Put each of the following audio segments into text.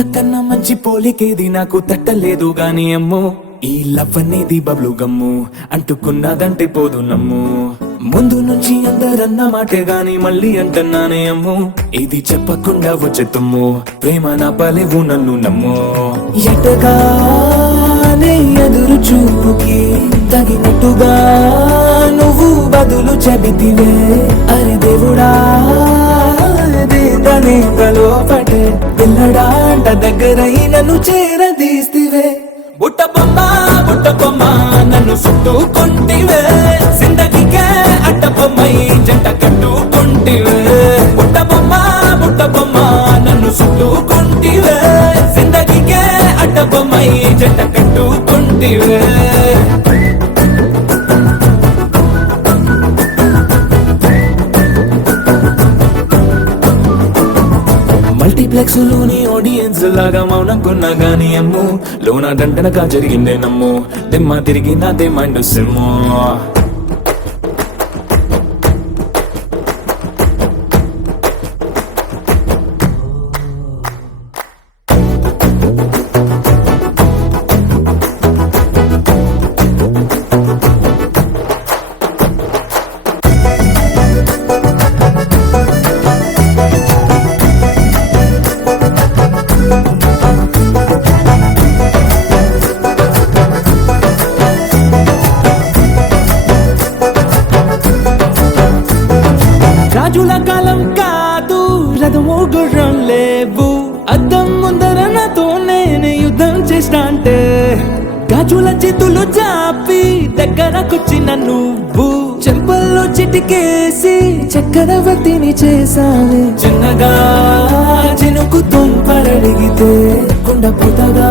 ఇంతకన్నా మంచి పోలికేది నాకు తట్టలేదు గాని అమ్మో ఈ లవ్ అనేది బబ్లు గమ్ము అంటుకున్నదంటే పోదు నమ్ము ముందు నుంచి అందరన్న మాటే గాని మళ్ళీ అంటున్నానే అమ్ము ఇది చెప్పకుండా వచ్చే తుమ్ము ప్రేమ నా పలేవు నన్ను నమ్ము ఎటగానే ఎదురు చూపుకి తగినట్టుగా నువ్వు బదులు చెబితివే అరే దేవుడా దేదనే లోపటే పిల్లడాంట దగ్గరై నన్ను చేరదీస్తివే బుట్ట బొమ్మ నన్ను చుట్టుకుంటివే జిందగీకే అడ్డ బొమ్మై జంట కట్టుకుంటివే బుట్ట బొమ్మ నన్ను చుట్టుకుంటివే జిందగీకే అడ్డ బొమ్మై జంట కట్టుకుంటివే మల్టీప్లెక్స్ లోని ఆడియన్స్ లాగా మౌనంకున్నా గాని అమ్ము లోన దండనగా జరిగిందే నమ్ము దిమ్మ తిరిగి నాదే మైండ్ సిమ్ము రాజుల కాలం కాదు రథము గుర్రం లేవు అద్దం ముందర నాతో నేను యుద్ధం చేస్తా అంటే గాజుల చేతులు చాపి దగ్గరకొచ్చిన నువ్వు చెంపల్లో చిటికేసి చక్రవర్తిని చేసావే చిన్నగా చినుకు తుంపరడిగితే కుండ పుటగా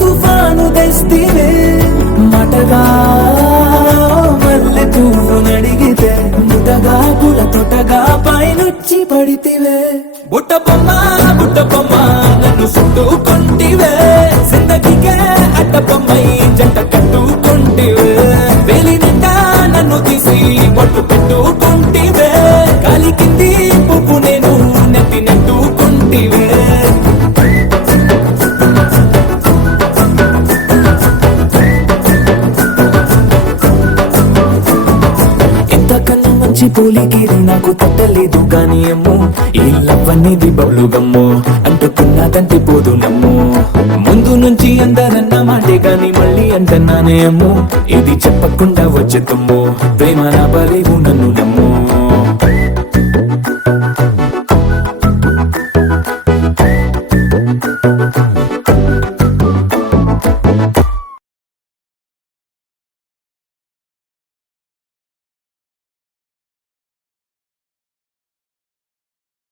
తుఫాను తెస్తివే మటగా మల్లె పువ్వు నడిగితే ముటగా పుల తొటగా పైనొచ్చి పడితివే బుట్ట బొమ్మ నన్ను చుట్టుకుంటివే జిందగీకే అడ్డ బొమ్మై జంట కట్టుకుంటివే వేలి నిండా నన్ను తీసి బొట్టు పెట్టుకుంటివే కాలి కింది పువ్వు నేను నెత్తి నెట్టుకుంటివే మంచి పోలికేది నాకు తట్టలేదు గాని అమ్ము ఈ లవ్ అనేది బబ్లు గమ్ము అంటుకున్నదంటే పోదు నమ్ము ముందు నుంచి అందరన్న మాటే గాని మళ్ళీ అంటున్నానే అమ్ము ఇది చెప్పకుండా వచ్చే తుమ్ము ప్రేమ నా బలేవు నన్ను నమ్ము